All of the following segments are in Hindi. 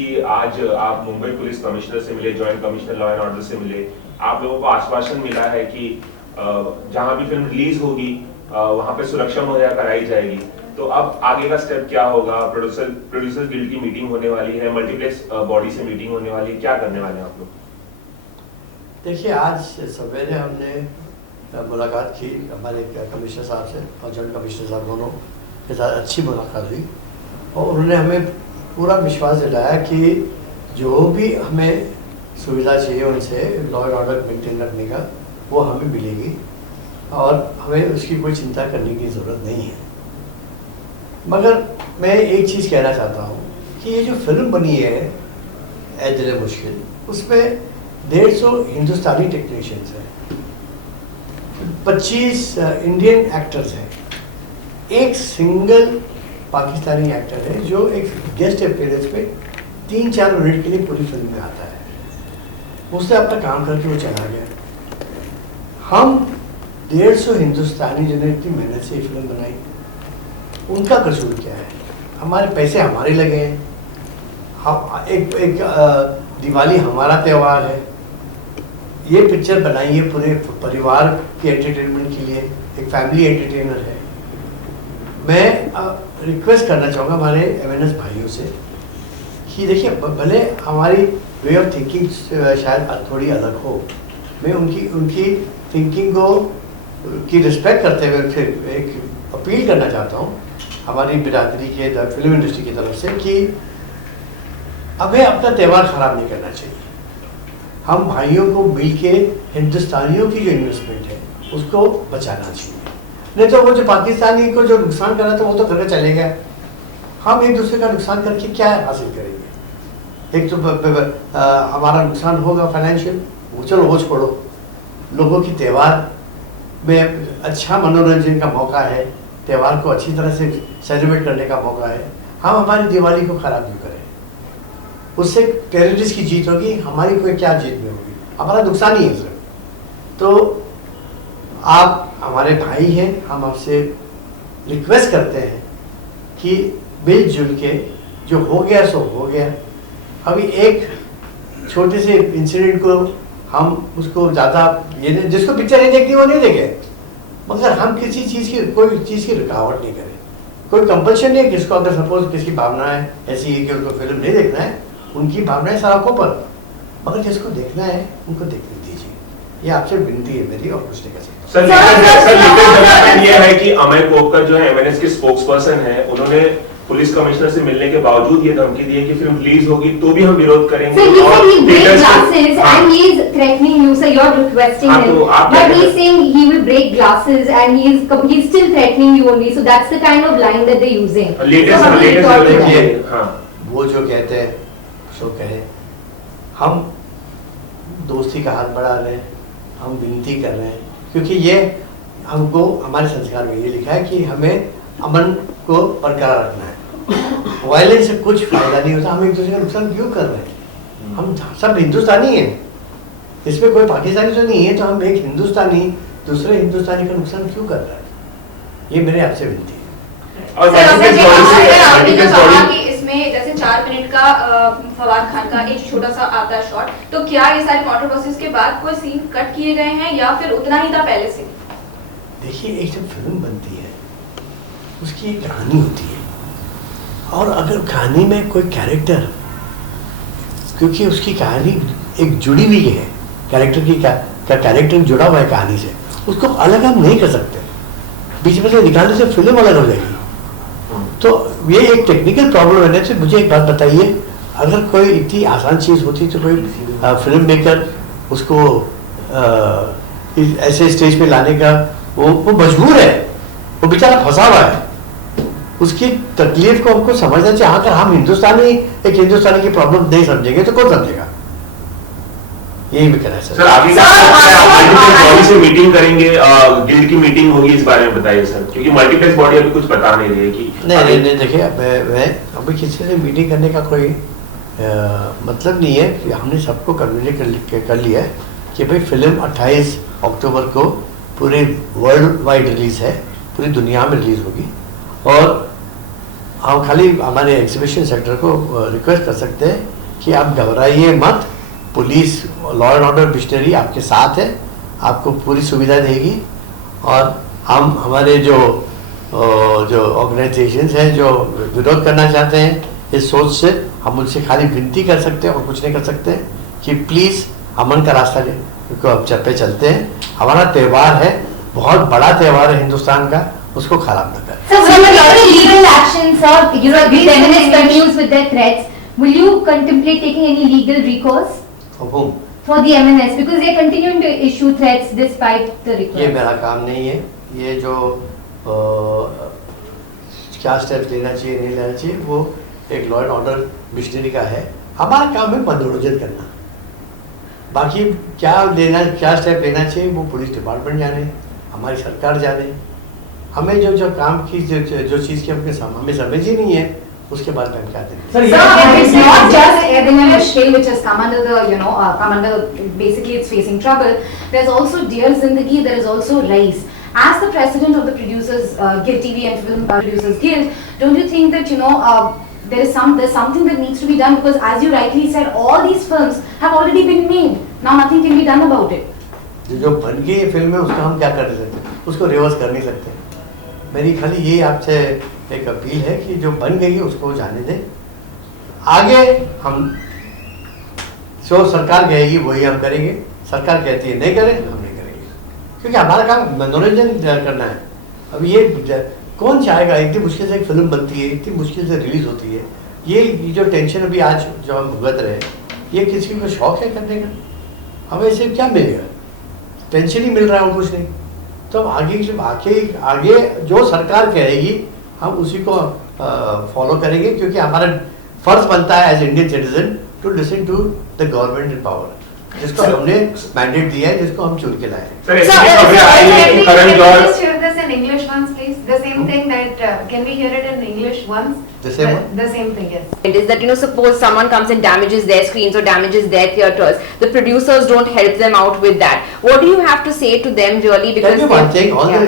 कि आज आप मुंबई पुलिस कमिश्नर से मिले, joint commissioner law and order से मिले, आप लोगों को आश्वासन मिला है कि जहां भी फिल्म रिलीज होगी वहां पे सुरक्षा मुहैया कराई जाएगी। तो अब आगे का स्टेप क्या होगा? प्रोड्यूसर गिल्ड की मीटिंग होने वाली है, मल्टीप्लेक्स बॉडी से मीटिंग होने वाली है, क्या करने वाले हैं आप लोग? देखिए, आज सवेरे हमने मुलाकात की हमारे कमिश्नर साहब से और जॉइंट कमिश्नर साहब दोनों के साथ अच्छी मुलाकात हुई और उन्होंने हमें पूरा विश्वास दिलाया कि जो भी हमें सुविधा चाहिए उनसे लॉ एंड ऑर्डर मेंटेन रखने का वो हमें मिलेगी और हमें उसकी कोई चिंता करने की ज़रूरत नहीं है। मगर मैं एक चीज़ कहना चाहता हूँ कि ये जो फिल्म बनी है ए दिल मुश्किल, उसमें 150 हिंदुस्तानी टेक्नीशियंस हैं, 25 इंडियन एक्टर्स हैं, एक सिंगल पाकिस्तानी एक्टर है जो एक गेस्ट अपीयरेंस पे 3-4 मिनट के लिए पूरी फिल्म में आता है। उसने अपना काम करके वो चला गया। हम 150 हिंदुस्तानी जिन्हें इतनी मेहनत से ये फिल्म बनाई, उनका कसूर क्या है? हमारे पैसे हमारे लगे हैं। हम एक दिवाली हमारा त्यौहार है, ये पिक्चर बनाई है पूरे परिवार के एंटरटेनमेंट के लिए, एक फैमिली एंटरटेनर है। मैं रिक्वेस्ट करना चाहूँगा हमारे एमएनएस भाइयों से कि देखिए, भले हमारी वे ऑफ थिंकिंग शायद थोड़ी अलग हो, मैं उनकी थिंकिंग को की रिस्पेक्ट करते हुए फिर एक अपील करना चाहता हूँ हमारी बिरादरी के फिल्म इंडस्ट्री की तरफ से कि हमें अपना त्यौहार ख़राब नहीं करना चाहिए। हम भाइयों को मिलके हिंदुस्तानियों की जो इन्वेस्टमेंट है उसको बचाना चाहिए। नहीं तो वो जो पाकिस्तानी को जो नुकसान कर रहा था वो तो करके चले गए। हम एक दूसरे का नुकसान करके क्या हासिल करेंगे? एक तो हमारा नुकसान होगा फाइनेंशियल, वो चलो वो छोड़ो, लोगों की त्यौहार में अच्छा मनोरंजन का मौका है, त्यौहार को अच्छी तरह से सेलिब्रेट करने का मौका है। हम हमारी दिवाली को ख़राब क्यों करें? उससे टेररिस्ट की जीत होगी, हमारी कोई क्या जीत में होगी? हमारा नुकसान ही है सिर्फ। तो आप हमारे भाई हैं, हम आपसे रिक्वेस्ट करते हैं कि मिलजुल के जो हो गया सो हो गया। अभी एक छोटे से इंसिडेंट को हम उसको ज़्यादा ये जिसको पिक्चर नहीं देखनी वो नहीं देखे, मगर हम किसी चीज़ की कोई चीज़ की रुकावट नहीं करें। कोई कंपल्शन नहीं है किसको, अगर सपोज किसी भावनाएं ऐसी है कि उनको फिल्म नहीं देखना है, उनकी भावनाएं सड़कों पर, मगर जिसको देखना है उनको देखने दीजिए। ये आपसे विनती है मेरी और कुछ नहीं कर सकता। सर लेटेस्ट ये है कि अमय कोपकर जो है एमएनएस के स्पोक्सपर्सन है, उन्होंने पुलिस कमिश्नर से मिलने के बावजूद ये धमकी दी है कि फिल्म रिलीज होगी तो भी हम विरोध करेंगे। वो जो कहते हैं सो कहे, हम दोस्ती का हाथ बढ़ा रहे हैं, हम विनती कर रहे हैं, क्योंकि ये हमको हमारे संस्कार में ये लिखा है कि हमें अमन को बरकरार रखना है। वायलेंस से कुछ फायदा नहीं होता। हम एक दूसरे का नुकसान क्यों कर रहे हैं? हम सब हिंदुस्तानी हैं, इसमें कोई पाकिस्तानी तो नहीं है, तो हम एक हिंदुस्तानी दूसरे हिंदुस्तानी का नुकसान क्यों कर रहा है? ये मेरे आपसे विनती है। और इसमें जैसे 4 मिनट का फवाद खान का एक छोटा सा आता है शॉट, तो क्या ये सारे कंट्रोवर्सीज के बाद कोई सीन कट किए गए हैं या फिर उतना ही था पहले से? देखिए, एक जब फिल्म बनती है उसकी एक कहानी होती है, और अगर कहानी में कोई कैरेक्टर, क्योंकि उसकी कहानी एक जुड़ी हुई है, कैरेक्टर की कैरेक्टर जुड़ा हुआ है कहानी से, उसको अलग हम नहीं कर सकते। बीच में से निकालने से फिल्म अलग हो जाएगी। तो ये एक टेक्निकल प्रॉब्लम है। तो मुझे एक बात बताइए, अगर कोई इतनी आसान चीज़ होती तो कोई फिल्म मेकर उसको ऐसे स्टेज पे लाने का वो मजबूर है, वो बेचारा फंसा हुआ है। उसकी तकलीफ को हमको समझना चाहिए। अगर हम एक हिंदुस्तानी की प्रॉब्लम नहीं समझेंगे तो कौन समझेगा? यही भी कहना है सर। आगे बॉडी से मीटिंग करेंगे, गिल्ड की मीटिंग होगी, इस बारे में बताइए सर, क्योंकि मल्टीप्लेक्स बॉडी अभी कुछ बता नहीं रही है कि नहीं देखिए, मैं अभी किसी से मीटिंग करने का कोई मतलब नहीं है। कि हमने सबको कम्युनिकेट कर लिया है कि भाई फिल्म 28 अक्टूबर को पूरे वर्ल्ड वाइड रिलीज है, पूरी दुनिया में रिलीज होगी। और हम खाली हमारे एग्जीबिशन सेक्टर को रिक्वेस्ट कर सकते हैं कि आप घबराइए मत, police law and order missionary आपके साथ है, आपको पूरी सुविधा देगी। और हम हमारे जो ऑर्गेनाइजेशंस हैं जो विरोध करना चाहते हैं इस सोच से, हम उनसे खाली विनती कर सकते हैं और कुछ नहीं कर सकते हैं कि प्लीज़ अमन का रास्ता को पे चलते हैं। हमारा त्यौहार है, बहुत बड़ा त्यौहार है हिंदुस्तान का, उसको खराब न करें। So when you take legal action, sir, you know, the feminists continues with their threats. Will you contemplate taking any legal recourse For whom? for the MNS because they are continuing to issue threats despite the ये request? मेरा काम नहीं है। ये जो क्या स्टेप्स लेना चाहिए नहीं लेना चाहिए वो एक लॉ एंड ऑर्डर मिशनरी का है। हमारा काम है मनोरंजन करना, बाकी क्या स्टेप लेना चाहिए वो पुलिस डिपार्टमेंट जाने, हमारी सरकार जाने। हमें जो काम की जो चीज़ की हमें समझ ही नहीं है उसके बाद में हम क्या दें। Sir, it's not just Air Shell which has come under the, come under, basically it's facing trouble. There's also Dear Zindagi, there is also Rise. As the president of the Producers Guild, TV and Film Producers Guild, don't you think that, there's something that needs to be done, because as you rightly said, all these films have already been made. Now nothing can be done about it. जो बन गई ये फिल्म है उसका हम क्या कर सकते हैं, उसको रिवर्स कर नहीं सकते। मेरी खाली ये आपसे एक अपील है कि जो बन गई है उसको जाने दें, आगे हम जो सरकार कहेगी वही हम करेंगे, सरकार कहती है नहीं करें हम नहीं करेंगे, क्योंकि हमारा काम मनोरंजन करना है। अब ये कौन चाहेगा, इतनी मुश्किल से एक फिल्म बनती है, इतनी मुश्किल से रिलीज होती है, ये जो टेंशन अभी आज जो हम भुगत रहे हैं ये किसी को शौक है करने का? हमें इससे क्या मिलेगा, टेंशन ही मिल रहा है और कुछ नहीं। तो आगे जो सरकार कहेगी हम उसी को फॉलो करेंगे, क्योंकि हमारा फर्ज बनता है as Indian citizen to listen to the government in power, जिसको हमने मैंडेट दिया है, जिसको हम चुन के लाए। just hear this in English once, please. The same thing that can we hear it in English once? The same one? The same thing, yes. It is that, suppose someone comes and damages their screens or damages their theatres, the producers don't help them out with that. What do you have to say to them really? Because Tell you one thing, all yeah.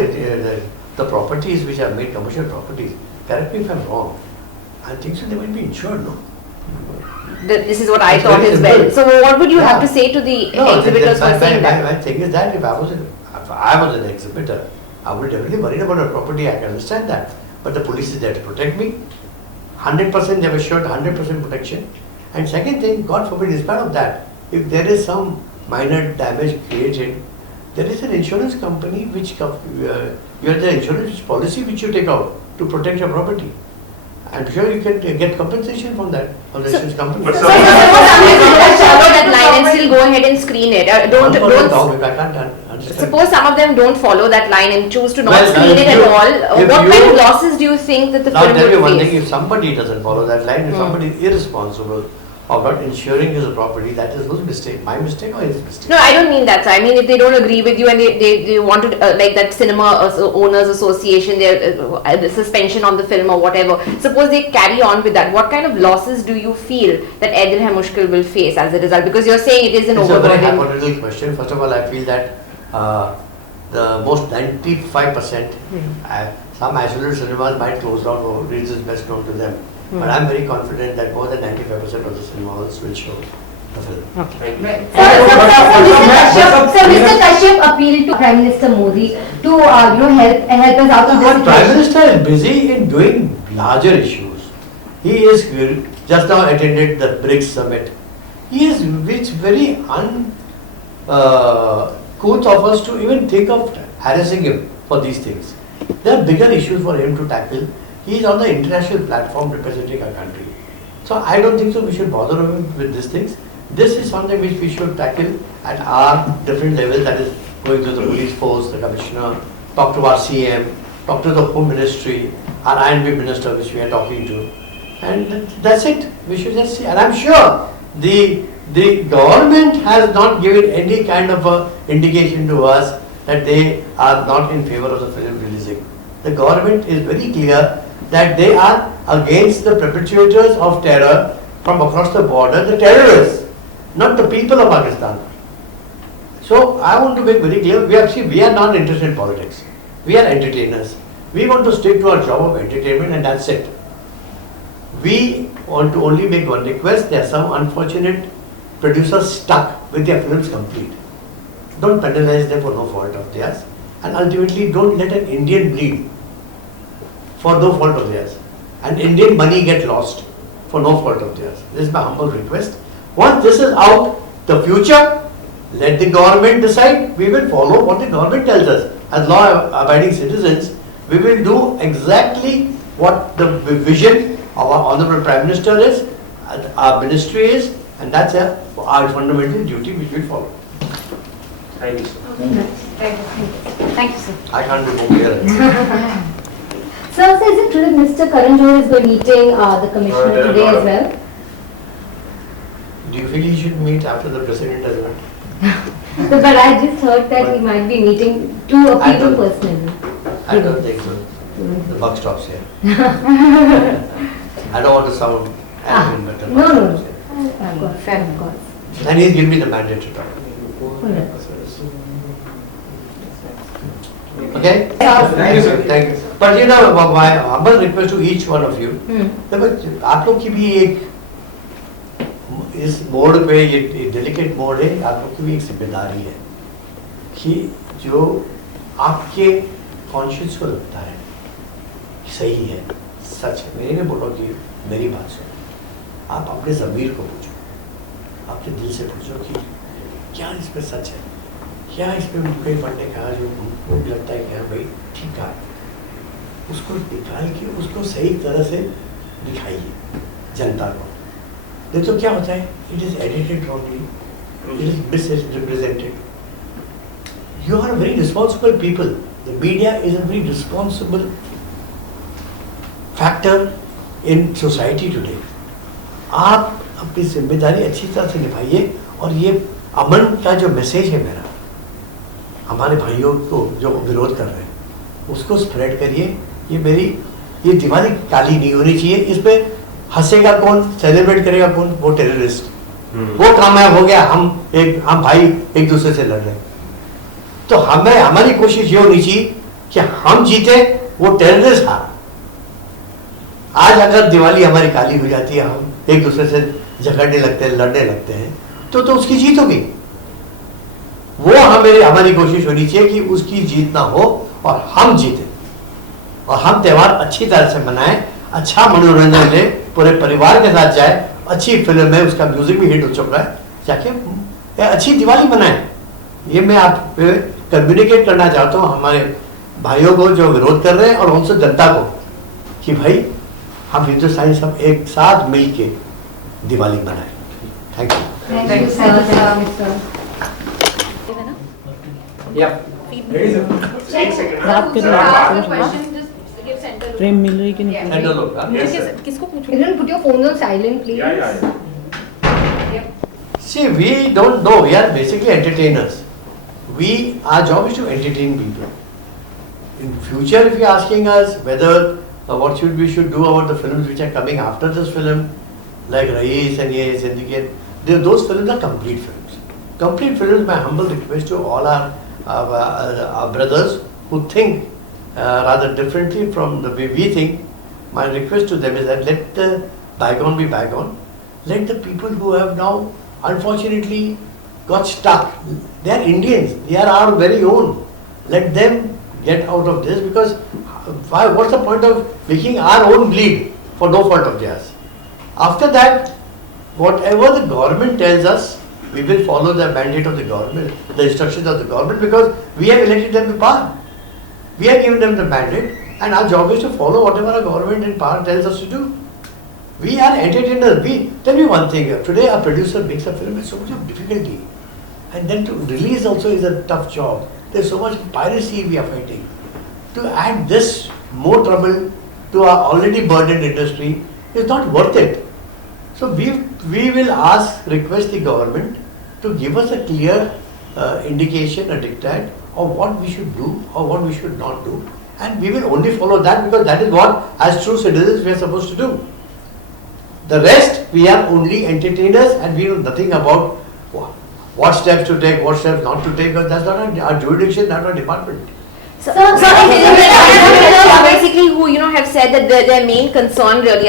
the properties which are made commercial properties, correct me if I'm wrong, I think so they might be insured, no? This is what I It's thought very as well. simple. So what would you have Yeah. to say to the No, exhibitors for saying that? my thing is that if I was an exhibitor, I would definitely worry about a property, I can understand that. But the police is there to protect me. 100% they have assured 100% protection. And second thing, God forbid, in spite of that, if there is some minor damage created, there is an insurance company which, you have the insurance policy which you take out to protect your property. I'm sure you can get compensation from that, from the insurance company. But So suppose someone don't follow that line and still go ahead and screen it. One for the dog, I can't understand. Suppose some of them don't follow that line and choose to not Well, screen it if at you- all. if What you- kind of losses do you think that the Now film tell you would one thing, face? if somebody doesn't follow that line, if somebody is irresponsible of not insuring his property, that is whose mistake? My mistake or his mistake? No, I don't mean that. Sir. I mean if they don't agree with you and they want to, like that cinema owners association, their suspension on the film or whatever. Suppose they carry on with that. What kind of losses do you feel that Air Dil Hai Mushkil will face as a result? Because you're saying it is an It's a very overburden. hypothetical question. First of all, I feel that the most 95%, some isolated cinemas might close down for reasons best known to them. But I'm very confident that more than 95% of the cinema halls will show the film. So Mr. Kashyap appealed to Prime Minister Modi to help us out of this But Prime situation. Minister is busy in doing larger issues. He is just now attended the BRICS summit. He is very uncouth of us to even think of harassing him for these things. There are bigger issues for him to tackle. He is on the international platform representing our country. So I don't think so we should bother him with these things. This is something which we should tackle at our different levels, that is going to the police force, the commissioner, talk to our CM, talk to the Home Ministry, our INB minister which we are talking to. And that's it. We should just see. And I'm sure the government has not given any kind of a indication to us that they are not in favor of the film releasing. The government is very clear that they are against the perpetrators of terror from across the border, the terrorists, not the people of Pakistan. So I want to make very clear, we are not interested in politics. We are entertainers. We want to stick to our job of entertainment and that's it. We want to only make one request. There are some unfortunate producers stuck with their films complete. Don't penalize them for no fault of theirs, and ultimately don't let an Indian bleed for no fault of theirs, and Indian money get lost for no fault of theirs. This is my humble request. Once this is out, the future, let the government decide. We will follow what the government tells us. As law-abiding citizens, we will do exactly what the vision of our Honorable Prime Minister is, and our ministry is, and that's our fundamental duty which we follow. Thank you, sir. Thank you, sir. I can't be more clear. Sir, so is it true that Mr. Karan Johar is going meeting the commissioner there are today lot as of- well? Do you feel he should meet after the president as well? So, but I just heard that he might be meeting two of I people don't- personally. I don't think so. The buck stops here. I don't want to sound arrogant, but the No, buck no, stops no. here. Of course, Fair of course. And he's given me the mandate to talk. Okay? Thank you, sir. Thank you. But you know, my humble request to each one of you, Hmm. देखो आप लोग की भी एक इस मोड़ पे ये डेलिकेट मोड़ है, आप लोग की भी एक जिम्मेदारी है कि जो आपके कॉन्शियस को लगता है सही है, सच है, मैंने बोला कि मेरी बात सुनो, आप अपने ज़मीर को पूछो, अपने दिल से पूछो कि क्या इसमें सच है, क्या इसमें मुझे पढ़ने कहा जो मुझे लगता है कि हाँ भाई ठीक है, उसको निकाल के उसको सही तरह से दिखाइए जनता को। नहीं तो क्या होता है, it is edited wrongly, it is misrepresented. You are very responsible people, the media is a very responsible factor in society today. आप अपनी जिम्मेदारी अच्छी तरह से निभाइए, और ये अमन का जो मैसेज है मेरा हमारे भाइयों को जो विरोध कर रहे हैं उसको स्प्रेड करिए। ये दिवाली काली नहीं होनी चाहिए, इस पे हंसेगा कौन, सेलिब्रेट करेगा कौन, वो टेररिस्ट, वो कामयाब हो गया, हम भाई एक दूसरे से लड़ रहे हैं। तो हमारी कोशिश ये होनी चाहिए कि हम जीते, वो टेररिस्ट हार। आज अगर दिवाली हमारी काली हो जाती है, हम एक दूसरे से झगड़ने लगते हैं, लड़ने लगते हैं, तो उसकी जीत होगी। वो हमारी कोशिश होनी चाहिए कि उसकी जीत ना हो और हम जीते, और हम त्यौहार अच्छी तरह से मनाएं, अच्छा मनोरंजन ले, पूरे परिवार के साथ जाए, अच्छी फिल्म है, उसका म्यूजिक भी हिट हो चुका है, जाके अच्छी दिवाली मनाएं। ये मैं आप कम्युनिकेट करना चाहता हूँ हमारे भाइयों को जो विरोध कर रहे हैं, और उनसे जनता को, कि भाई हम हिंदुस्तानी सब एक साथ मिल के दिवाली मनाएं। Thank you. Thank you, sir. Thank you, sir. एक सेकंड बात कर सर, रहे आप हैं। बात- Ask a question, just give center. Frame मिल रही कि नहीं? Handle लो, हाँ? Yes, sir. किसको पूछूं? Everyone put your phones on silent, please. Yeah. See, we don't know. We are basically entertainers. Our job is to entertain people. In future, if you're asking us whether what we should do about the films which are coming after this film, like Raees and Ye Zindagi, those films are complete films. Complete films. My humble request to all our brothers who think rather differently from the way we think. My request to them is that let the bygone be bygone. Let the people who have now unfortunately got stuck, they are Indians, they are our very own. Let them get out of this, because what's the point of making our own bleed for no fault of theirs? After that, whatever the government tells us, we will follow the mandate of the government, the instructions of the government, because we have elected them to power. We have given them the mandate, and our job is to follow whatever our government in power tells us to do. We are entertainers. Tell me one thing, today a producer makes a film with so much of difficulty, and then to release also is a tough job. There's so much piracy we are fighting. To add this more trouble to our already burdened industry is not worth it. So we will request the government to give us a clear indication, a dictate of what we should do or what we should not do, and we will only follow that, because that is what, as true citizens, we are supposed to do. The rest, we are only entertainers, and we know nothing about what steps to take, what steps not to take, because that's not our jurisdiction, not our department. So, So, basically, who have said that their main concern really